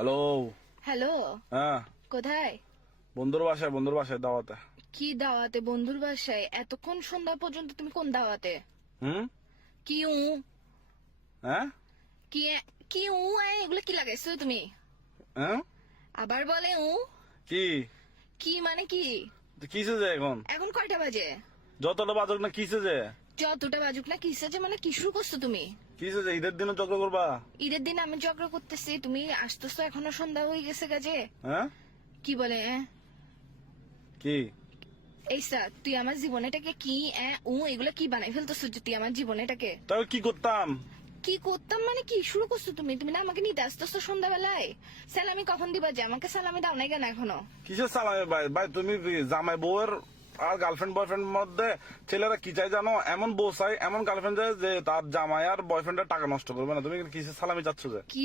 Hello. Hello, হ্যাঁ, কোথায়? বন্ধুর বাসায় দাওয়াতে। কি দাওয়াতে? বন্ধুর বাসায়? এতক্ষণ সন্ধ্যা পর্যন্ত তুমি কোন দাওয়াতে? হুম। কি উ হ্যাঁ। কি কি উ এগুলো কি লাগাইছো তুমি? হ্যাঁ। আবার বলে উ কি কি মানে কি? কিসে যে এখন এখন কয়টা বাজে? যতটা বাজক না কিসে যে যতটা বাজুক না কিসে যে মানে কি শুরু করছো তুমি? কিসে যে ঈদের দিনে চক্র করবা? ঈদের দিন আমি ঝগড়া করতেছি, তুমি আসতেছো এখনো সন্ধ্যা হয়ে গেছে কাজে। হ্যাঁ। কি বলে কি এইসা তুই আমার জীবনেটাকে কি এগুলো কি বানাই ফেলতেছো যে তুই আমার জীবনেটাকে? তাহলে কি করতাম? কি করতাম মানে কি শুরু করছো তুমি? তুমি না আমাকে নিতে আসতেছো সন্ধ্যাবেলায়? সালামি কখন দিবা? যে আমাকে সালামি দাও নাই কেন এখনো? কিসের সালামে ভাই? ভাই তুমি জামাই বউয়ের আর গার্লফ্রেন্ড বয়ফ্রেন্ড মধ্যে ছেলেরা কি চাই জানো? এমন বউ চাই, এমন গার্লফ্রেন্ড চাই যে তার জামাই আর বয়ফ্রেন্ডের টাকা নষ্ট করবে না। তুমি কিসের সালামি চাচ্ছ যে? কি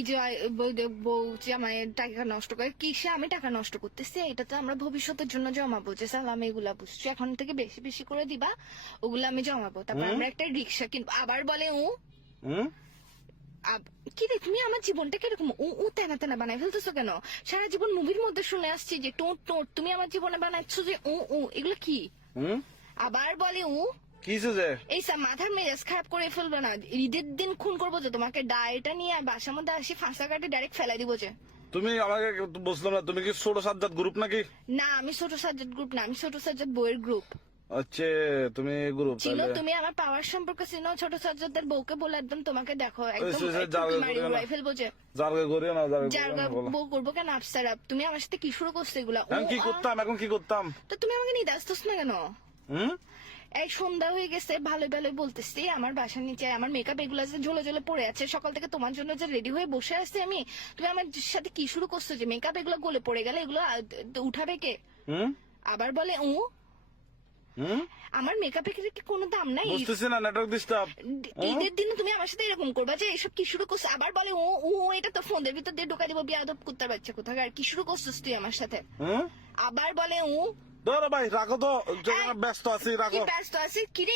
বউ আমার টাকা নষ্ট করে? কিসে আমি টাকা নষ্ট করতেছি? এটা তো আমরা ভবিষ্যতের জন্য জমাবো, যে সালামি এগুলা বুঝছো এখন থেকে বেশি বেশি করে দিবা, ওগুলো আমি জমাবো, তারপর আমরা একটা রিক্সা কিনবো। আবার বলে হুম। কি রে তুমি আমার জীবনটা কিরকম তেনা তেনা বানাই ফেলতেছো কেন? সারা জীবন মুভির মধ্যে শুনে আসছি যে টোট টোট, তুমি আমার জীবনে বানাচ্ছো যে এগুলো কি? হুম। আবার বলে কিসে যে? এই মাথার মেজাজ খারাপ করে ফেলবে না। ঈদের দিন খুন করবো যে তোমাকে, ডায়েটা নিয়ে বাসার মধ্যে আসি ফাঁসা কাটে ডাইরেক্ট ফেলাই দিব যে। তুমি আমাকে বুঝলাম না, তুমি কি ছোট সাজ্জাদ গ্রুপ নাকি? না, আমি ছোট সাজ্জাদ গ্রুপ না, আমি ছোট সাজ্জাদ বইয়ের গ্রুপ। আচ্ছা, তুমি গ্রুপ চিনো? তুমি আমার পাওয়ার সম্পর্কে চিনো? ছোট সাজ্জাদের বউকে বলে একদম তোমাকে দেখো একদম মারি উড়াই ফেলবো যে। জারগে করিও না, জারগা বউ করবো কেন? আফসার তুমি আমার সাথে কি শুরু করছো এগুলা? কি করতাম এখন? কি করতাম? তো তুমি আমাকে নিয়ে আসতেছ না কেন? হুম। এই সন্ধ্যা হয়ে গেছে, ভালো ভালো বলতেছি, আমার বাসার নিচে আমার মেকআপ এগুলো যে ঝোলে ঝোলে পড়ে আছে, সকাল থেকে তোমার জন্য যে রেডি হয়ে বসে আছি আমি, তুমি আমার সাথে কি শুরু করছো যে মেকআপ এগুলো গলে পড়ে গেলে এগুলো উঠাবে কে? হুম। আবার বলে হুম। আমার মেকআপের কি কোনো দাম নাই? বুঝতেছি না, নেটওয়ার্ক ডিস্টার্ব। ঈদের দিনে তুমি আমার সাথে এরকম করবা যে এসব কি শুরু করছো? আবার বলে এটা তো ফোনের ভিতর দিয়ে ঢোকা দিব, বিয়াদব কুত্তার বাচ্চা কোথাকার, কি শুরু করছিস তুই আমার সাথে? আবার বলে ধরো ভাই, রাখো তো, ব্যস্ত আছি, কি রাখো। ব্যস্ত আছে কি রে?